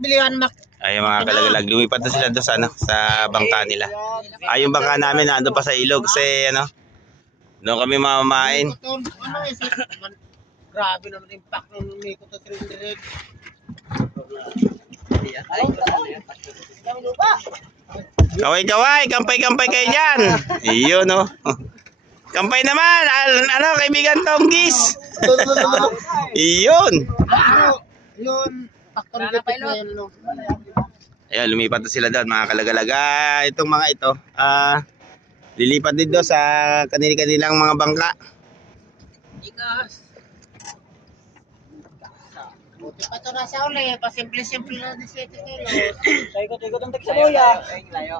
bilihan mak. Ay, mga kalagalag, lumipat na sila doon sa, ano, sa bangka nila. Ay, yung bangka namin nando pa sa ilog kasi ano, doon kami mamamain. Grabe naman impact ng Miko to Trinidad. Kaway-kaway, kampay-kampay kayo dyan. Iyon, no. Kampay naman, ano, kaibigan Tonggis. Iyon. Yun, factor dito na yun, no. Ayan, lumipat na sila doon, mga kalagalaga. Itong mga ito, lilipat din doon sa kanilang mga bangka. Ikas. Buti pa ito nasa uli, pasimple-simple na 17 kilos. Taikot-ikot ang tagsaboya.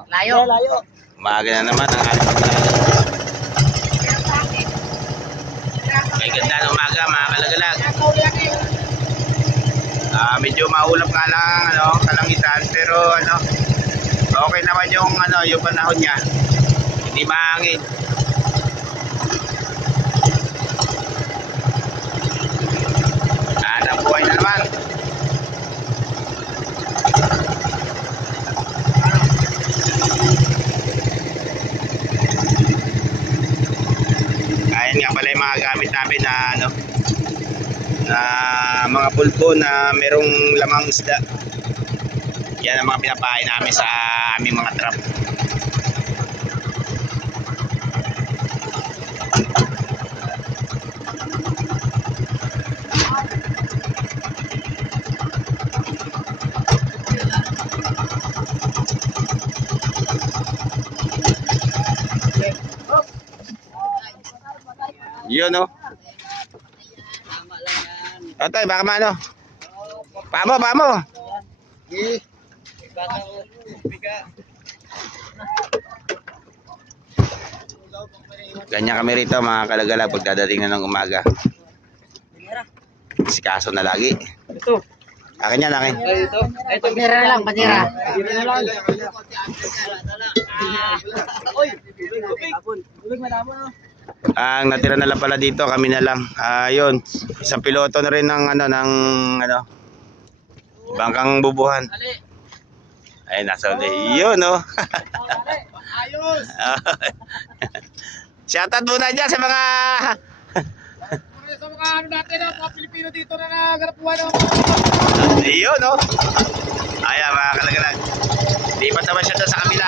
Layo. Umaga na naman ang ating paglalagay. May ganda ng umaga, mga kalagalag. Medyo maulap nga lang ano, kalangitan, pero ano, okay naman yung ano, yung panahon niya. Hindi mahangin. Ang buhay na naman. Ayan nga pala yung mga gamit namin na ano, na mga pulpo na merong lamang isda. Yan ang mga pinapain namin sa aming mga trap. Yun, no? Otoy, baka maano? Pamo. Ganyan kami rito, mga kalagala, pagdadating na ng umaga. Si kaso na lagi. Ito. Akin yan, akin. Ito. Panira lang, panira. Ang natira na lang pala dito, kami na lang. Yun, isang piloto na rin ng ano, bangkang bubuhan. Ay, nasa uli. Yun, no? Ayos! Shoutout muna dyan sa mga... Sa mga ano natin, mga Pilipino dito na naganap buhay ng Yun, no? Ayan, mga kalagalag. Lipat naman siya doon sa kabila.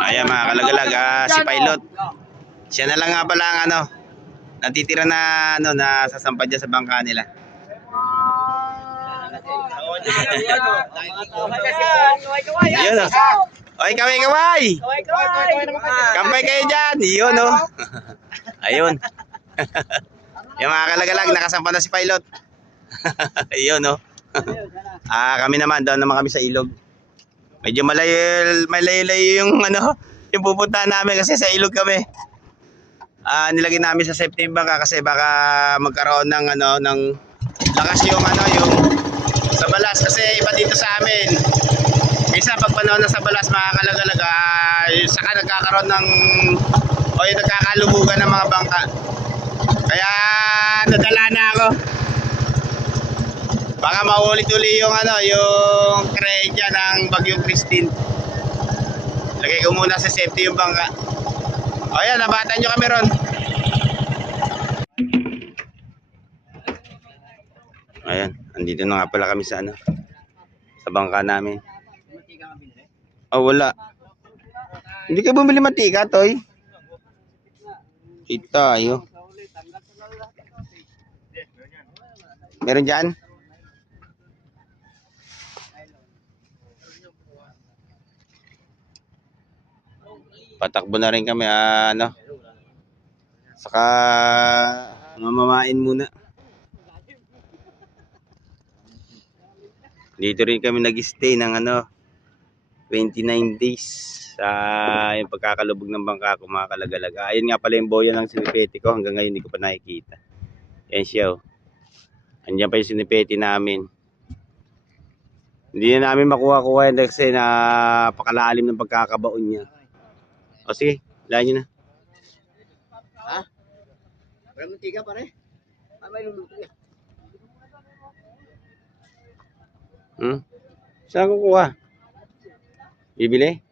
Ayan, mga kalagalag, si pilot. Siya na lang nga pala ang ano, natitira na ano, na sasampad dyan sa bangka nila. Yun, no? Oy, kaway! Kampay kayo dyan! Yun, no? Ayun. Yung mga kalagalag, nakasampa na si pilot. Ayun, no? Kami naman, doon naman kami sa ilog. Medyo malayo yung ano, yung pupuntahan namin kasi sa ilog kami. Nilagay namin sa safety bangka kasi baka magkaroon ng ano, ng lakas yung ano, yung sa balas kasi iba dito sa amin. Minsan pag panahon na sa balas, mga kalagalag, saka nagkakaroon ng o yung nagkakalubugan ng mga bangka. Kaya nadala na ako. Baka maulit-uli yung ano, yung kreya ng Bagyong Christine. Lagay ko muna sa safety yung bangka. O yan, nabatan nyo kami ron. Ayan, andito na nga pala kami sa ano, sa bangka namin. Oh, wala. Hindi kayo bumili mantika, Toy? Kita, ayo. Meron dyan? Patakbo na rin kami, ano. Saka mamamain muna. Dito rin kami nag-stay ng ano, 29 days sa yung pagkakalubog ng bangka ko mga kalagalag. Ayun nga pala yung boya ng sinipete ko. Hanggang ngayon hindi ko pa nakikita. Yan siya oh. Andiyan pa yung sinipete namin. Hindi na namin makuha-kuha yan kasi napakalalim ng pagkakabaon niya. O sige, lahan nyo na. Ha? Wala mong tiga pare. May luluto yan. Saan kukuha? Bibili?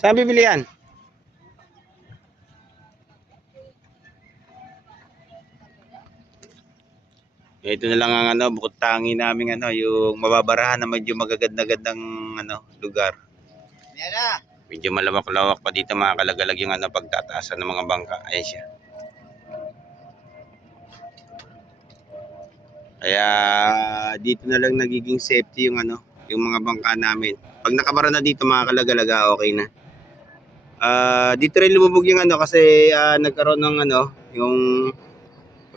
Saan bibili yan? Ito na lang ang bukod tangi namin yung mababarahan na medyo magagandang lugar. Yan na. Medyo malawak-lawak pa dito mga kalagalag yung pagtataasan ng mga bangka. Ayan siya. Kaya dito na lang nagiging safety yung yung mga bangka namin. Pag nakabara na dito mga kalagalaga, okay na. Dito rin lumubog yung kasi nagkaroon ng yung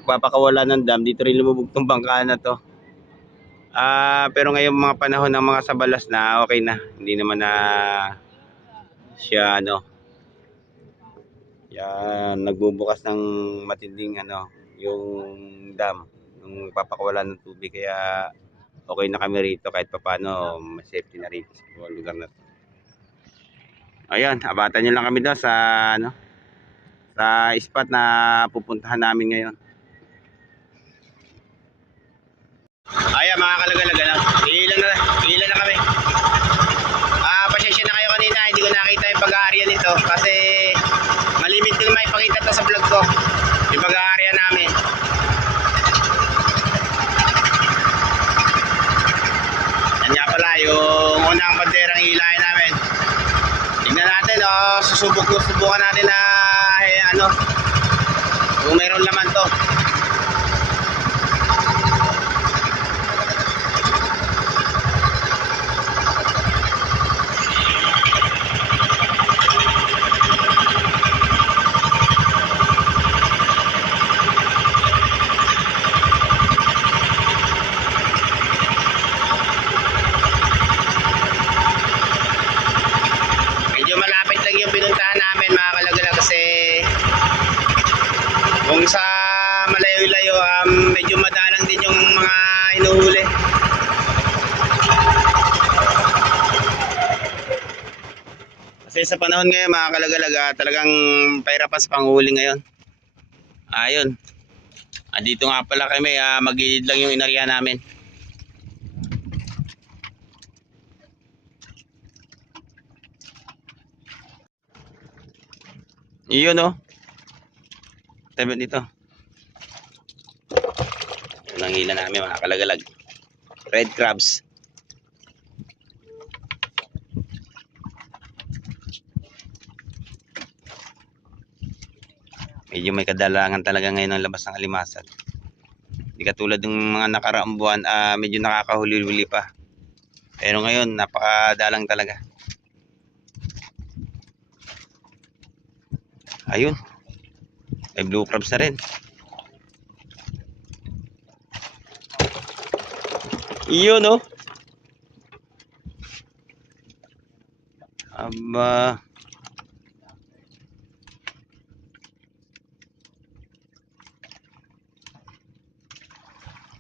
pagpapakawala ng dam. Dito rin lumubog tong bangka na to. Pero ngayong mga panahon ng mga sabalas na okay na. Hindi naman na siya yan nagbubukas ng matinding yung dam yung papakawala ng tubig, kaya okay na kami rito kahit papaano may safety na rito sa lugar na to. Ayan, abatan nyo lang kami doon sa sa spot na pupuntahan namin ngayon. Ayan mga kalagalaga na, ilan na kami. Pasensya na kayo kanina, hindi ko nakita yung pag-aarya nito kasi malimit din maipakita to sa vlog ko yung pag-aarya namin. Yan nga pala yung unang banderang hilahin namin. Tignan natin susubukan natin na kung mayroon laman to. Kung sa malayo-layo, medyo madalang din yung mga inuhuli. Kasi sa panahon ngayon mga kalagalaga, talagang pahirapan sa panghuli ngayon. Ayun. Dito nga pala kami, magilid lang yung inarya namin. Iyon oh. Tabi dito. Ito ang hila namin mga kalagalag. Red crabs. Medyo may kadalangan talaga ngayon ang labas ng alimasag. Hindi katulad ng mga nakaraang buwan, medyo nakakahuli-huli pa. Pero ngayon, napakadalang talaga. Ayun. May blue crabs na rin. Iyon oh. Aba.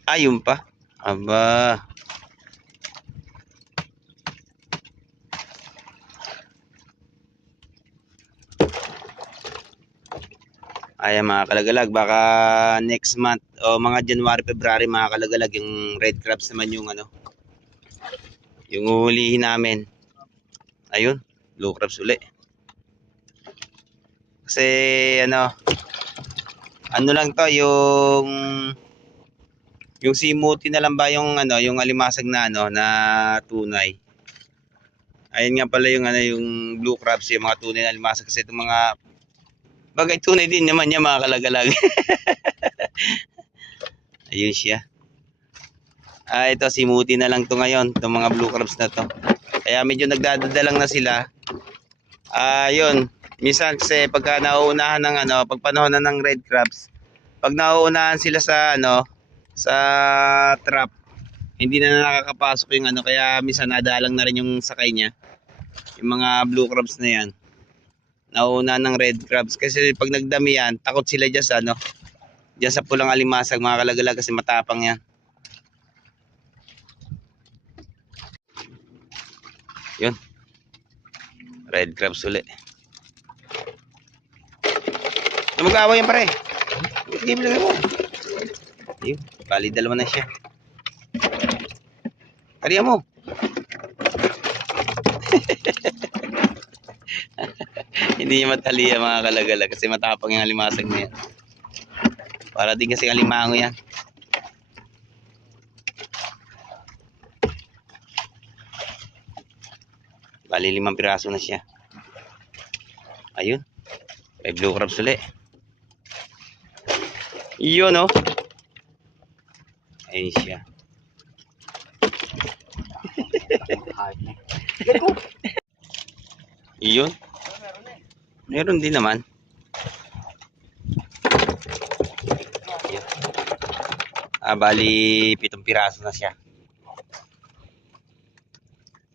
Ayun pa. Aba. Ayan mga kalagalag, baka next month o mga January, February mga kalagalag, yung red crabs naman yung yung uhulihin namin. Ayun, blue crabs uli. Kasi ano lang to, yung simuti na lang ba yung yung alimasag na na tunay. Ayun nga pala yung yung blue crabs, yung mga tunay na alimasag, kasi itong mga bagay tunay din naman niya mga kalagalag. Ayun siya. Ito simuti na lang to ngayon, itong mga blue crabs na to. Kaya medyo nagdadadalang na sila. Yun. Minsan kasi pagka nauunahan ng pag panahon na ng red crabs, pag nauunahan sila sa sa trap, hindi na nakakapasok yung kaya minsan nadalang na rin yung sakay niya. Yung mga blue crabs na yan. Nauna ng red crabs. Kasi pag nagdami yan, takot sila dyan sa ano. Dyan sa pulang alimasag mga kalagalag kasi matapang yan. Yun. Red crabs uli. Mag-aaway yan pare. Sige, bilagay mo. Yun. Bali, dalawa na siya. Kariya mo. Hindi niya mataliya mga kalagalag kasi matapang yung alimasag na yan. Para din kasi alimango yan. Bali 5 piraso na siya. Ayun. May blue crabs ulit. Yun oh. Ayun siya. Yun. Meron din naman. Yun. Bali 7 piraso na siya.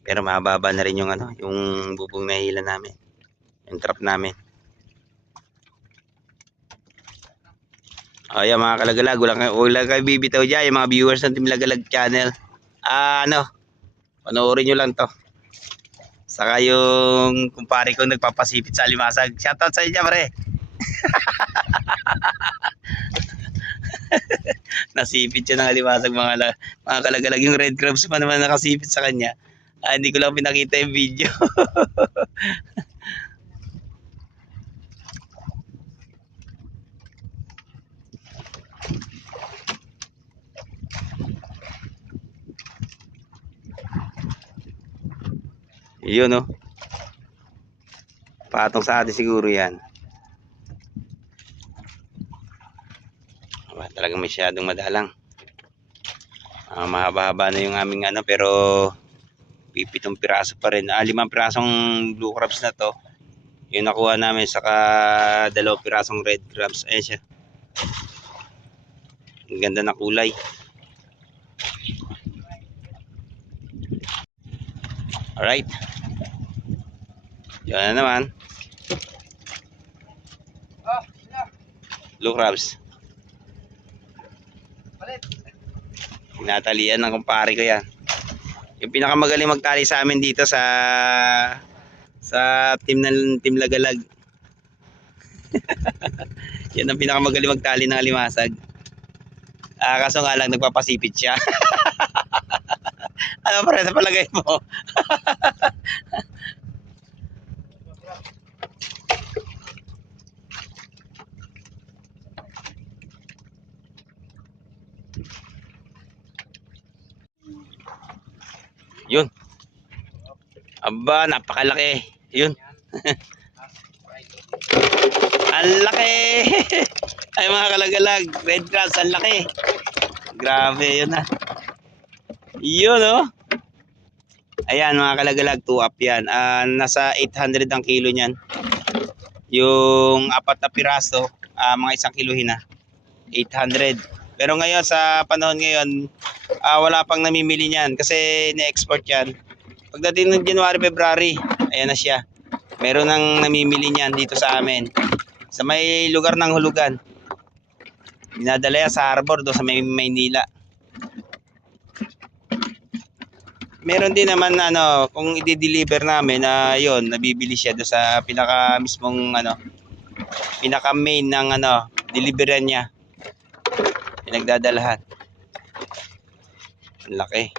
Pero mababa na rin yung ano, yung bubong na hila namin. Yung trap namin. Ayan mga kalagalag, wala kayo bibitaw dyan, yung mga viewers ng Team Lagalag channel. Panoorin nyo lang to. Saka yung kumpare ko nagpapasipit sa alimasag. Shoutout sa inyo pare. Nasipit siya ng alimasag mga kalagalag. Yung red crabs pa naman nakasipit sa kanya. Hindi ko lang pinakita yung video. Yun oh. Patong sa atin siguro yan. Talagang masyadong madalang. Mahaba-haba na yung aming ano pero 7 piraso pa rin. 5 pirasong blue crabs na to. Yung nakuha namin saka 2 pirasong red crabs. Ayan siya. Ang ganda na kulay. Alright. Yan na naman. Blue crabs. Tinatalian ng kumpare ko yan. Yung pinakamagaling magtali sa amin dito sa Team Lagalag. Yan ang pinakamagaling magtali ng alimasag. Kaso nga lang nagpapasipit siya. Ano pa rin sa palagay mo? Yun. Aba, napakalaki. Yun. Ang laki. Ay mga kalagalag, red crabs, ang laki. Grabe, yun na. Yun oh. Ayan mga kalagalag, 2 up yan. Nasa 800 ang kilo niyan. Yung 4 na piraso, mga 1 kilohin na. 800. Pero ngayon sa panahon ngayon, wala pang namimili niyan kasi na-export yan. Pagdating ng January, February, ayan na siya. Meron nang namimili niyan dito sa amin. Sa may lugar ng hulugan. Dinadala yan sa harbor do sa may Maynila. Meron din naman ano, kung i-deliver namin na yon, nabibili siya do sa pinaka mismong ano, pinaka main ng ano, deliveran niya. Pinagdadalahan. Ang laki.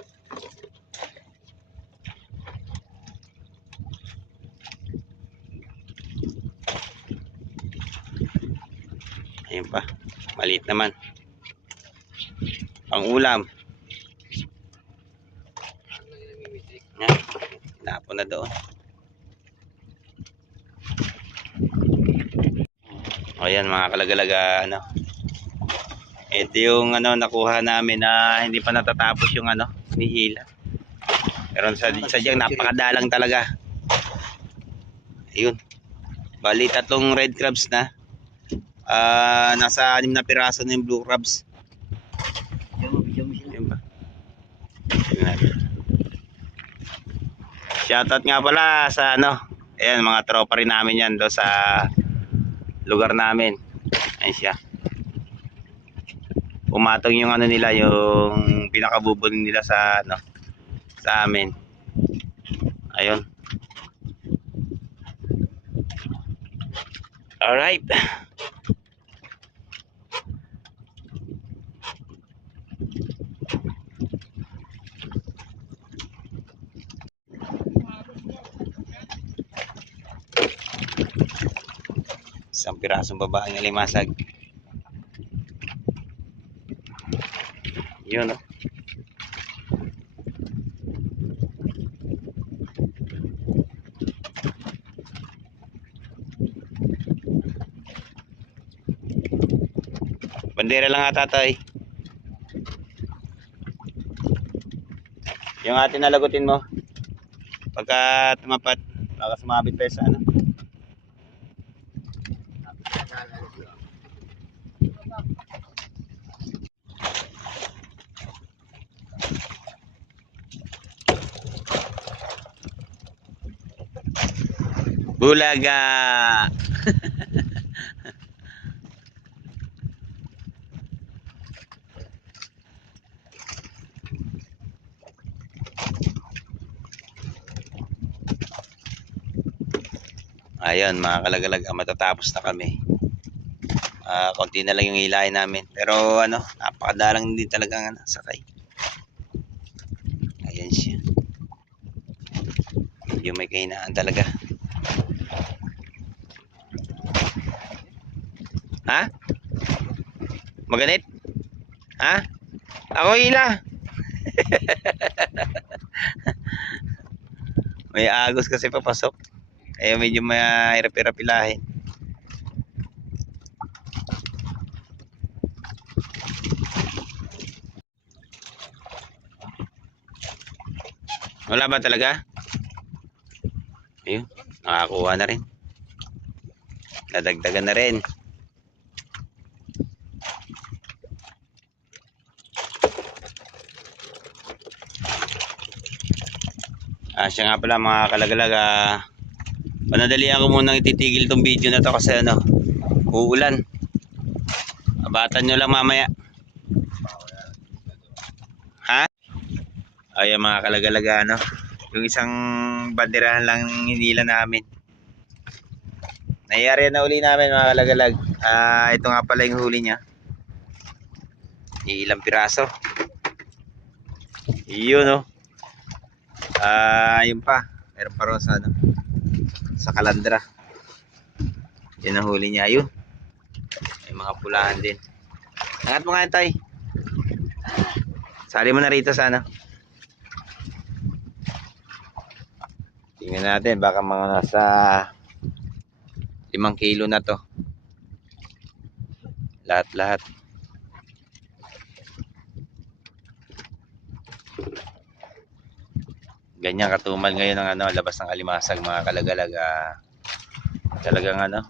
Ayun pa. Maliit naman. Pang ulam. Yan. Napo na doon. O yan mga kalagalaga ano. Ito yung ano nakuha namin na hindi pa natatapos yung ano nihila. Pero sadyang napakadalang talaga. Ayun. Bali 3 red crabs na. Nasa 6 na piraso na yung blue crabs. Ayun ba? Shoutout nga pala sa ano, ayan mga tropa rin namin yan do sa lugar namin. Ayan siya. Pumatong yung ano nila, yung pinakabubol nila sa ano, sa amin. Ayun. Alright. Isang pirasong babaeng alimasag. Yun, no? Bandera lang ata, tay. Yung atin nalagutin mo. Pagka tumapat, baka sumabit pa sa ano. Bulaga. Ayun mga kalagalag, matatapos na kami. Konti na lang yung hilahin namin. Pero ano, napakadalang din talaga nga sakay. Ayan siya. Medyo may kahinaan talaga. Ha? Maganit? Ha? Ako hila. May agos kasi papasok. Kaya medyo mahirap-hirap ilahin. Wala ba talaga? Ayun, nakakuha na rin. Nadagdagan na rin. Siya nga pala mga kalagalag, panadalian ko munang ititigil tong video na to kasi ano, uulan. Abatan nyo lang mamaya. Ha? Ayan mga kalagalag, ano, yung isang banderahan lang hinila namin. Nangyari na uli namin mga kalagalag. Ito nga pala yung huli niya. Ilang piraso. Yun, no. Yun pa. Meron pa rin sa ano, sa kalandra. Yan ang huli niya. Yun. May mga pulahan din. Angat mo nga yun, tay. Sali mo na rito sa ano. Tingnan natin. Baka mga nasa 5 kilo na to. Lahat-lahat. Ganyan katumal ngayon ang ano, labas ng alimasag mga kalagalag. Talagang ano,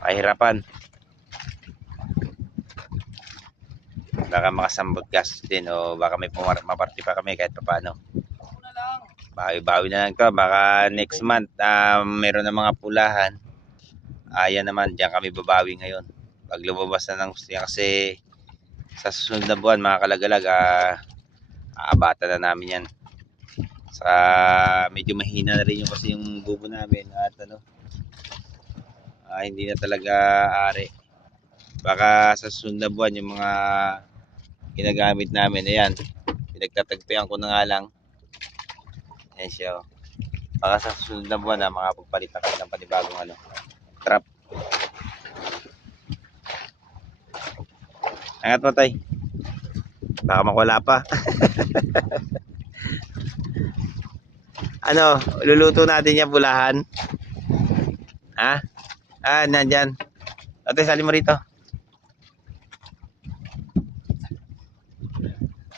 kahirapan. Baka makasambot gas din o baka may maparty pa kami kahit paano. Bawi-bawi na lang to. Baka next month meron na mga pulahan. Ayan naman, diyan kami babawi ngayon. Pag lumabas na ng gusto kasi sa susunod na buwan mga kalagalag, aabatan na namin yan. Sa medyo mahina na rin yung kasi yung bubo namin at ano, hindi na talaga ari. Baka sa susunod na buwan yung mga ginagamit namin, ayan, pinagtatagpian ko na nga lang. Ayan siya, oh. Baka sa susunod na buwan makapagpalit na kami ng panibagong ano, trap. Angat mo, tay. Baka makuwala pa. Ano, luluto natin yung pulahan. Ha? Nandyan. Ate, sali mo rito.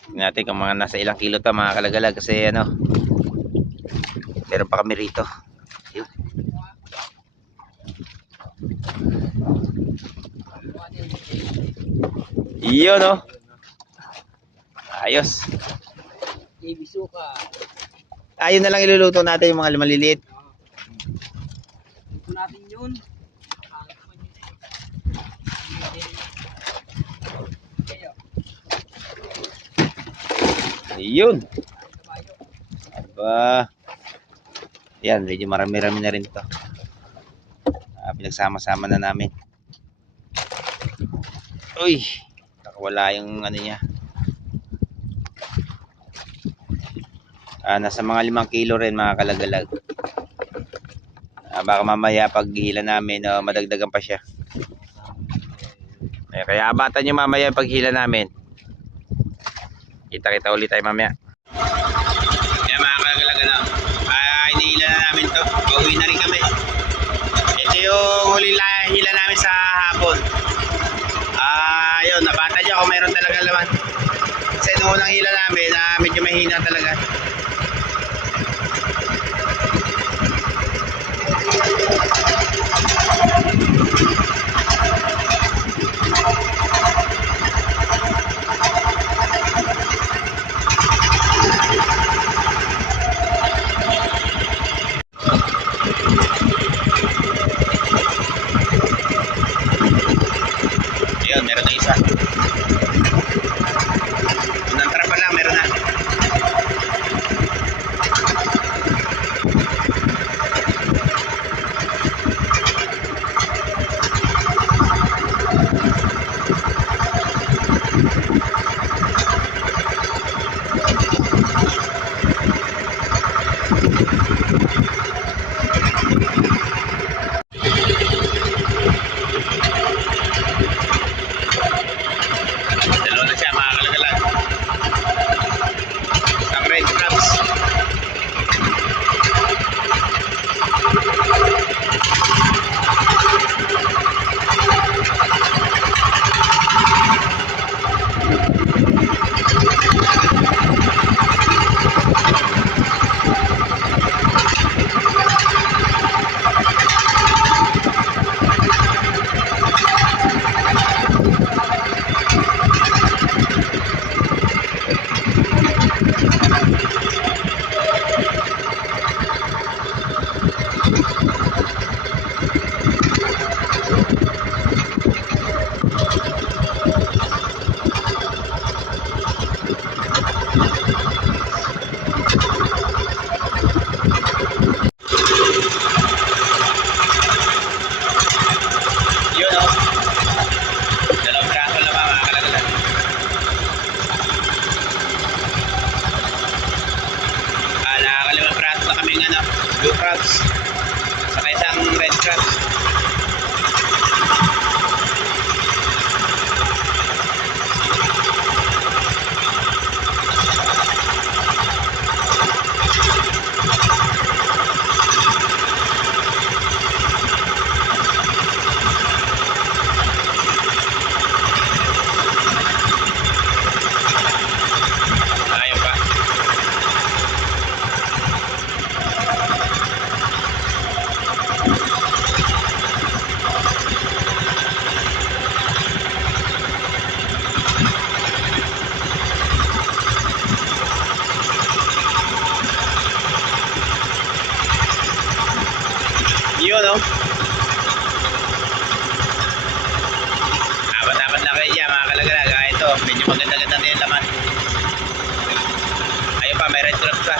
Tingnan natin kung mga nasa ilang kilo to mga kalagalag kasi ano, meron pa kami rito. Yun. Yun, no? Ayos. Ibisuka. Ayun na lang iluluto natin yung mga maliliit. Ito natin yun. Ayun. Aba. Yan, medyo marami-rami na rin ito. Pinagsama-sama na namin. Uy, nakawala yung ano niya. Nasa mga 5 kilo rin mga kalagalag. Baka mamaya pag hila namin, madagdagan pa siya. Kaya abatan nyo mamaya pag hila namin. Kita-kita ulit tayo mamaya. Yan mga kalagalag, hinihila na namin to. Pauwi na rin kami. Ito yung huling hila namin sa hapon. Yun, nabata nyo kung mayroon talaga laman. Kasi nung unang hila namin, medyo mahina talaga. Yun, meron na isa. Unang trapa lang, meron na. Dalawa na siya mga kalagalag. Ang red crabs. Yun o. Dalawang braso lang mga kalagalag. Nakakalimang braso na kaming blue crabs. Saka isang red crabs. Ayun pa. Yun o. Apat-apat na kayo dyan mga kalagalag. Ito, medyo maganda-ganda na yung laman. Ayun pa, may red crabs pa.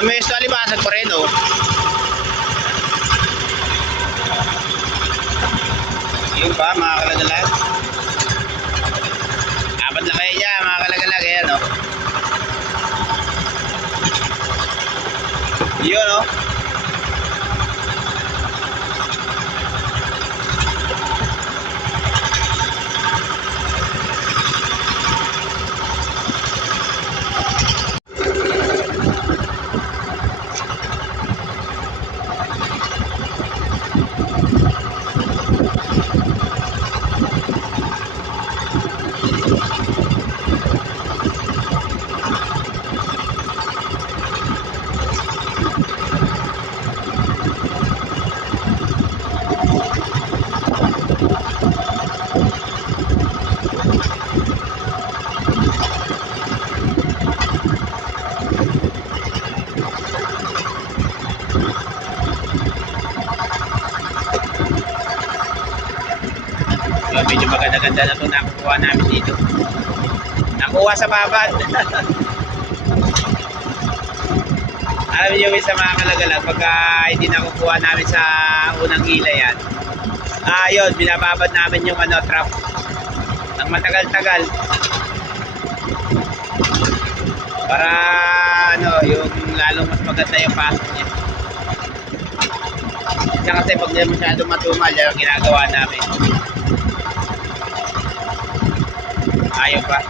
May salibasag pa rin, oh. Yun pa, mga kalagalag. Apat na kayo dyan, mga kalagalag. Ayan, oh. Yun, oh. Ito, medyo maganda-ganda na ito nakukuha namin dito. Nakuha sa babad. Alam niyo sa mga kalagalag, pagka hindi nakukuha namin sa unang hila yan, yun, binababad namin yung trap ng matagal-tagal para yung lalong mas maganda yung pasok niya. Kasi pag hindi masyadong matumal, yan ang ginagawa namin. Ayaw pa.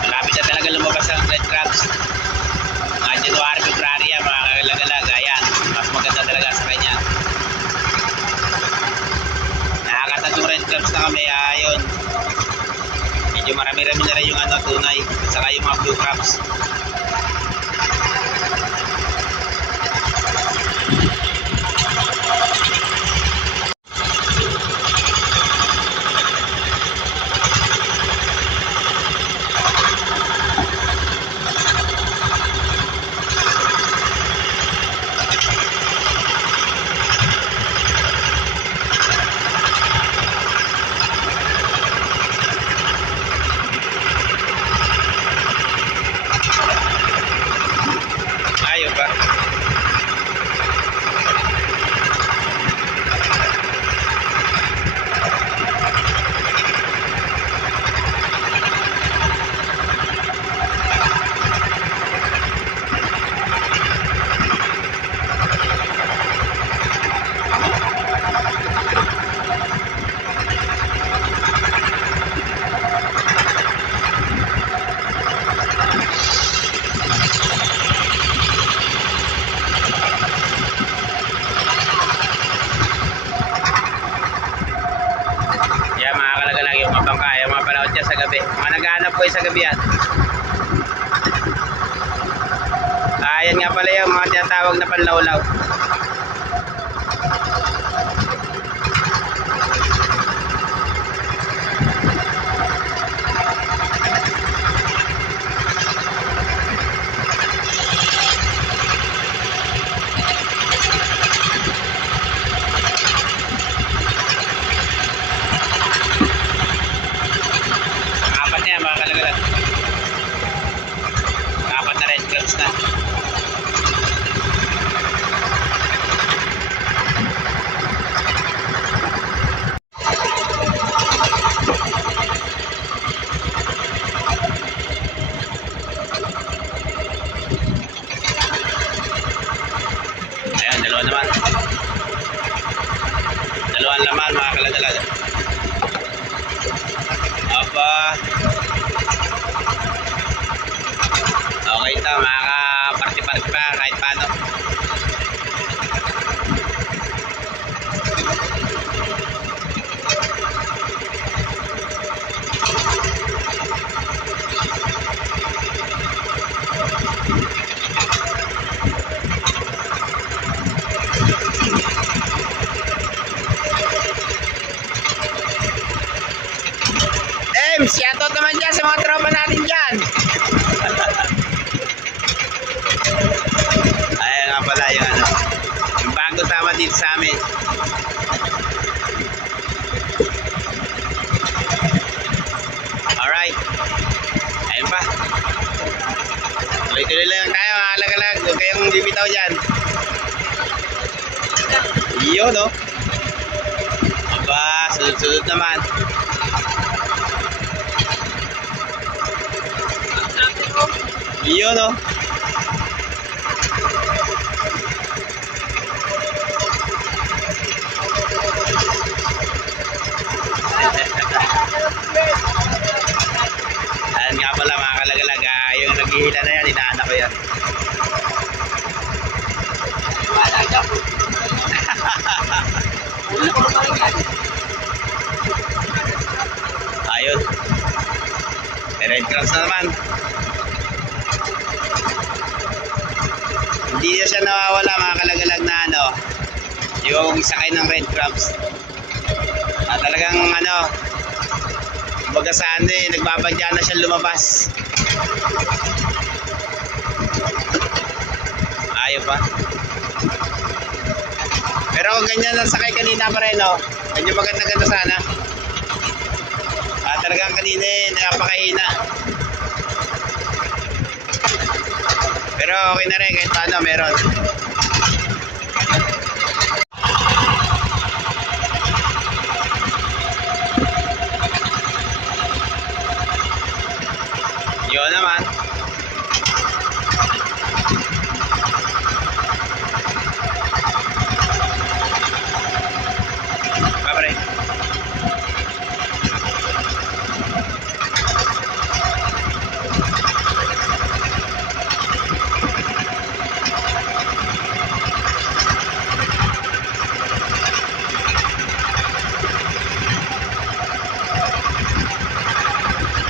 Malapit na talaga lumabas ang red crabs. Mga January, February yan, mga kalagalag. Ayan, mas maganda talaga sa kanya. Nakakatatong red crabs na kami. Ayun, medyo marami-rami na rin yung tunay, saka yung mga blue crabs. Ayaw ba? Yan mga kalagalag, yung mga bangka, yung mga panood dyan sa gabi. Mga naghahanap ko sa gabi yan. Yan nga pala yung mga tinatawag na panlawlaw. Apat na yan mga kalagalag. Apat na red crabs na. Ayan, dalawa naman. Dalawang laman mga kalagalag. Aba. Okay ito, makaka-party-party pa kahit paano. Shoutout naman dyan sa mga tropa natin dyan. Ayan nga pala yung yung bago sama dito sa amin. Alright. Ayun pa. Tuloy-tuloy lang tayo mga kalagalag. Huwag kayong bibitaw dyan. Yun no. Aba, sunod-sunod naman. Yun no. Ayan nga pala mga kalagalag, yung naghihila na yan, inaanak ko yan. Ayun. May red crabs na naman. naman. Hindi na siya nawawala mga kalagalag na ano, yung sakay ng red crabs. Talagang ano, kumbaga sa ano eh, nagbabadya na siya lumabas. Ayaw pa. Pero kung ganyan ang sakay kanina pa rin, no? Medyo maganda-ganda sana. Talagang kanina eh, napakahina. Pero okay na rin, kahit paano meron. Yun naman. Kabre.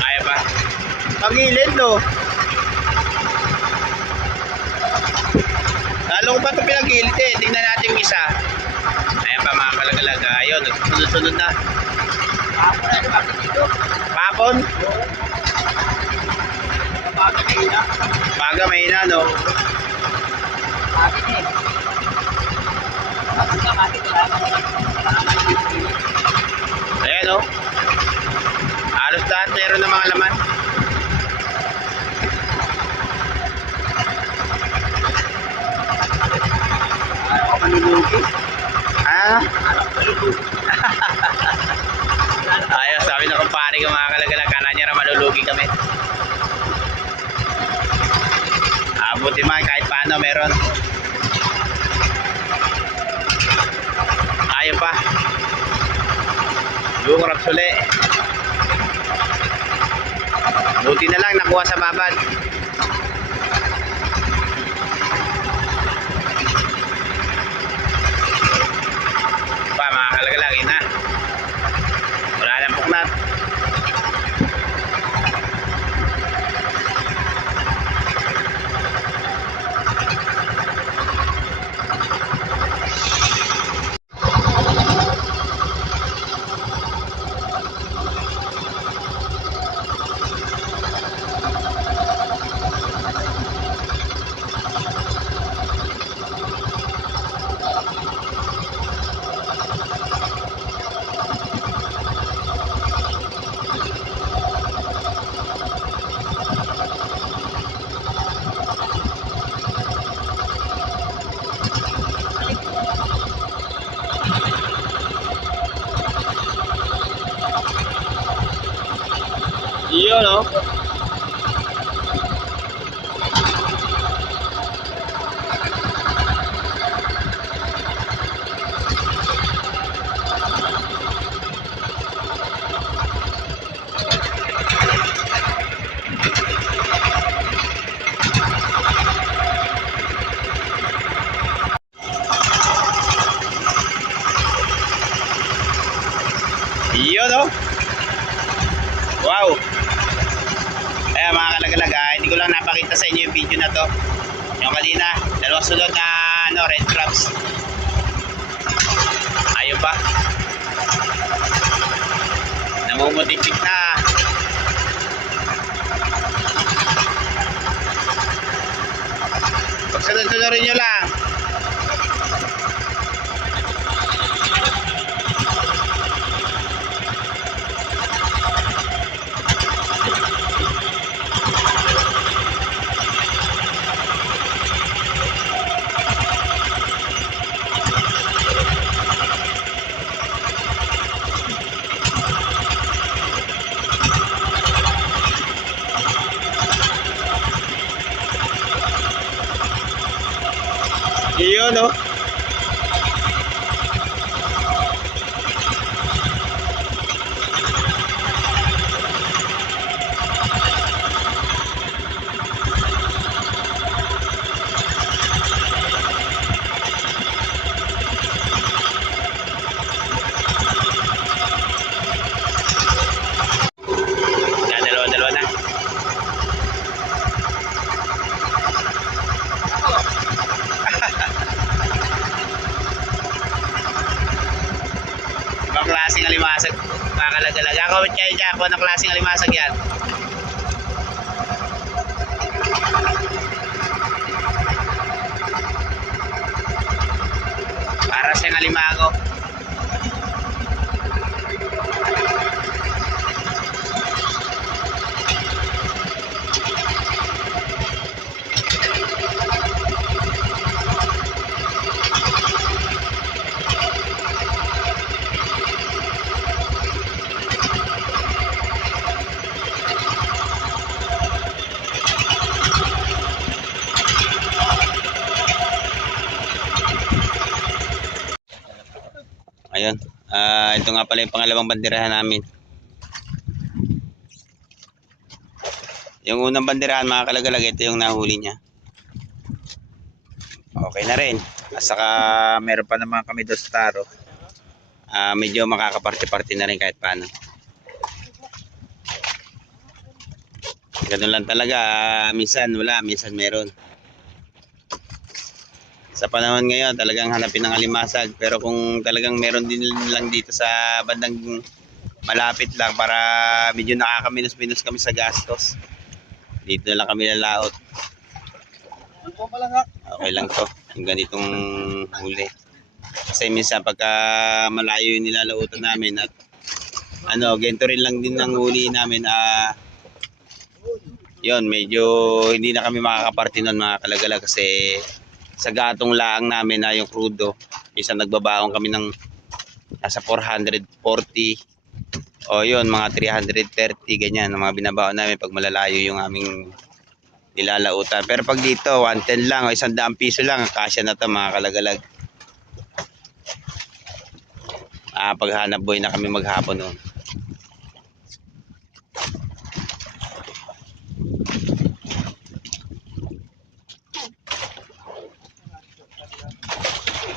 Ayaw pa. Pagilid, no? Lalo ko pa ito pinagilid eh. Tingnan natin yung isa. Ayan pa mga kalagalag. Ayun, sunod-sunod na. Papon? Baga may ina, no? Ayan, no? Halos lahat meron ng mga laman. Ayos, sabi na kumpare ko mga kalagalag, kala niya na malulugi kami. Buti man kahit paano meron. Ayaw pa. Yung rapsuli. Buti na lang nakuha sa babad. Pa mga kalagalag, na. Wala nang puknat. Yun, no? Yun, no? Wow! Ayan mga kalagalag, hindi ko lang napakita sa inyo yung video na to. Yung kanina, dalawang sunod na ano, red crabs. Ayun pa. Namumutik na. Pagsunod-sunurin nyo lang. Yun, no? Dalawa-dalawa na. alimasag mga kalagalaga. Comment kayo dyan kung anong klaseng alimasag yan. Para siyang alimango. Ayun. Ito nga pala yung pangalawang banderahan namin. Yung unang banderahan mga kalagalag, ito yung nahuli niya. Okay na rin. At saka meron pa naman kami doon sa taro. Medyo makakaparte-parte na rin kahit paano. Ganun lang talaga. Minsan wala, minsan meron. Sa panahon ngayon talagang hanapin ng alimasag, pero kung talagang meron din lang dito sa bandang malapit lang para medyo nakakaminos-minos kami sa gastos, dito na lang kami lalaot. Okay lang to yung ganitong huli, kasi minsan pagka malayo yung nilalautan namin at ganito rin lang din ang huli namin, yun medyo hindi na kami makakaparte nun mga kalagala, kasi sa gatong laang namin na yung crudo, isang nagbabaon kami ng nasa 440 o yun mga 330 ganyan ang mga binabaon namin pag malalayo yung aming nilalautan. Pero pag dito 110 lang o 100 piso lang, kasya na to mga kalagalag. Paghanap boy na kami maghapon noon.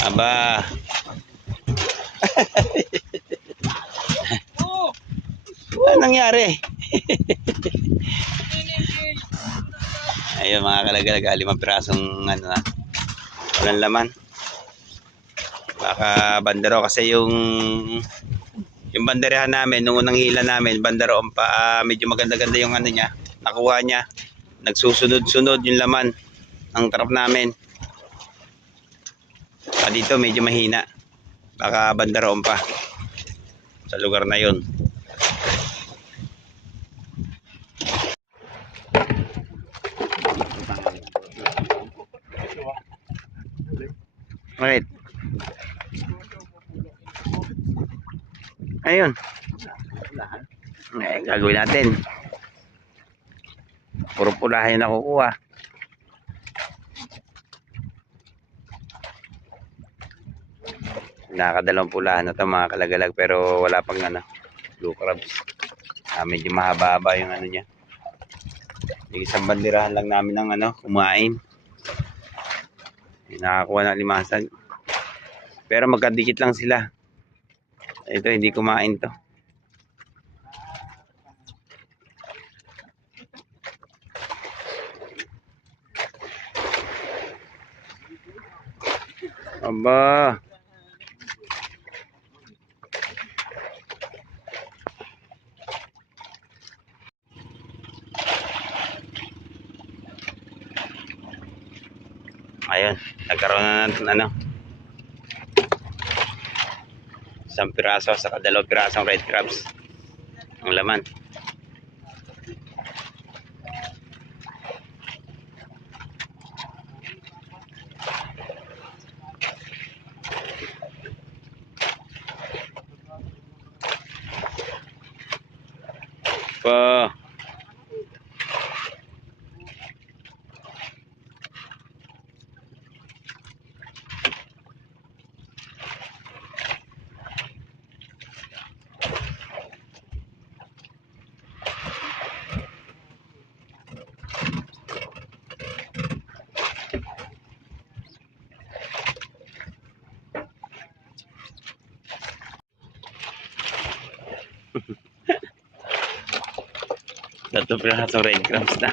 Aba. Ano nangyari? Ayun mga kalagalag, 5 pirasong walang laman. Baka bandero, kasi yung banderahan namin nung unang hila namin, bandero pa, medyo maganda-ganda yung niya, nakuha niya. Nagsusunod-sunod yung laman ng trap namin. Dito medyo mahina, baka bandaroon pa sa lugar na yun. Alright, ayun, gagawin natin, puro pulahin na kukuha. Nakakadalawang pulahan na ito mga kalagalag, pero wala pang blue crabs. Medyo mahaba-haba yung niya. Yung isang banderahan lang namin ng kumain. Nakakuha ng limasag. Pero magkadikit lang sila. Ito hindi kumain to. Aba. Ayun, nagkaroon na ng isang piraso sa 2 pirasong red crabs ang laman. Pa Tato pirasong red crabs na.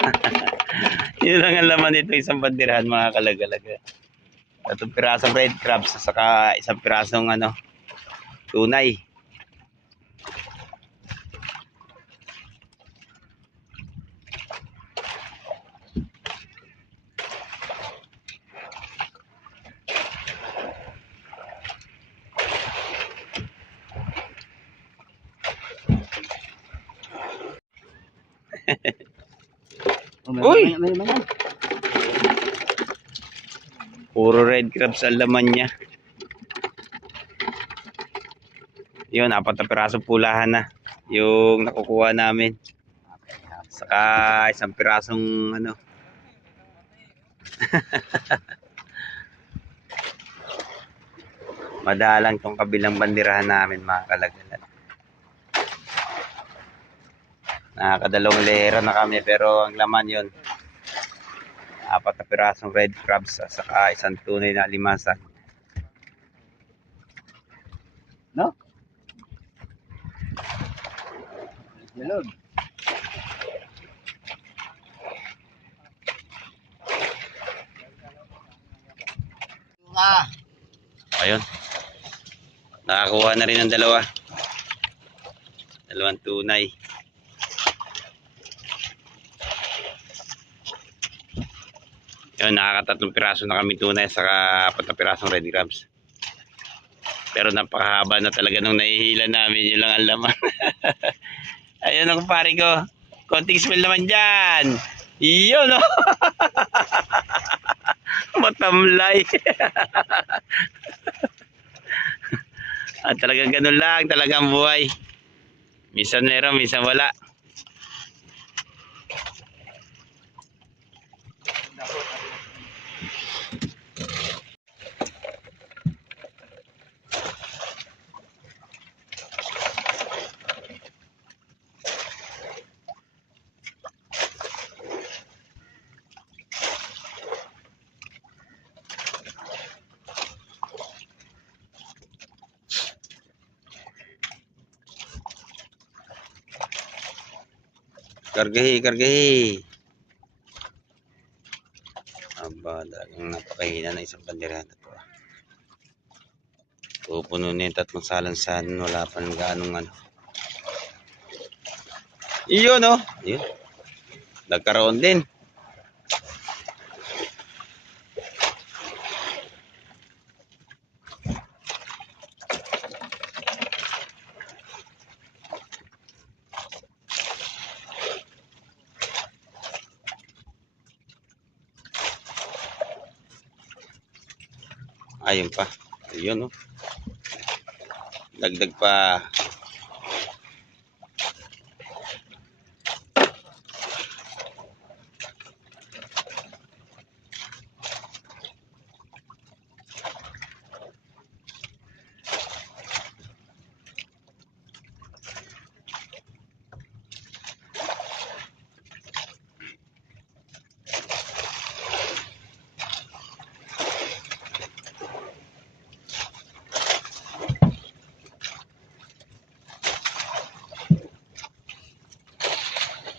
Yun lang ang laman nito, isang bandirahan mga kalagalaga. Tato pirasong red crabs, saka isang pirasong tunay. Uy! Puro red crabs ang laman niya. Yun, 4 na pirasong pulahan na yung nakukuha namin. Saka 1 pirasong ano. Madalang tong kabilang bandirahan namin, mga kalagalan. Nakakadalawang lera na kami, pero ang laman yun 4 na pirasong red crabs at saka 1 tunay na alimasan. No? Yun. Ayun. Nakakuha na rin ng 2. 2 tunay. Yun, nakaka3 piraso na kami tunay saka 4 na pirasong red crabs. Pero napakahaba na talaga nung nahihila namin. Yun lang ang laman. Ayun ang pare ko. Konting smell naman dyan. Yun o. Matamlay. At talagang ganun lang. Talagang buhay. Minsan meron, minsan wala. Kargahi, kargahi. Aba, dagang napakahina na isang bandirahan na to. Pupuno na yung 3 salansan. Wala pa ng gaanong ano. Iyon o. Iyon. Nagkaroon din. Ayun pa. Ayun, oh. Dagdag pa.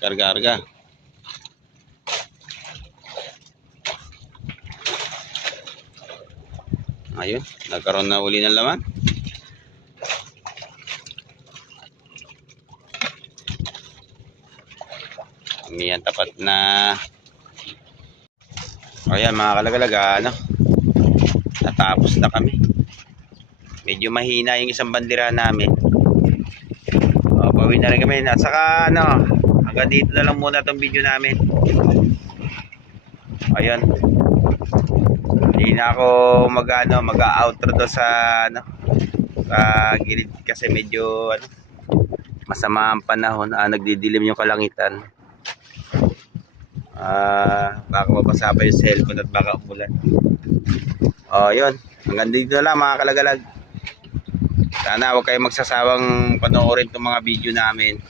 Karga-karga. Ayun, nagkaroon na uli ng laman. Yan, tapat na. Ayan mga kalagalaga, ano, natapos na kami. Medyo mahina yung isang bandira namin. Pauwi na rin kami. At saka ano, hanggang dito na lang muna itong video namin. Ayun. Hindi na ako mag-outro doon sa ano, sa gilid kasi medyo ano, masama ang panahon. Nagdidilim yung kalangitan. Baka mabasa pa yung cellphone at baka umulan. Yun. Hanggang dito na lang mga kalagalag. Sana huwag kayong magsasawang panoorin itong mga video namin.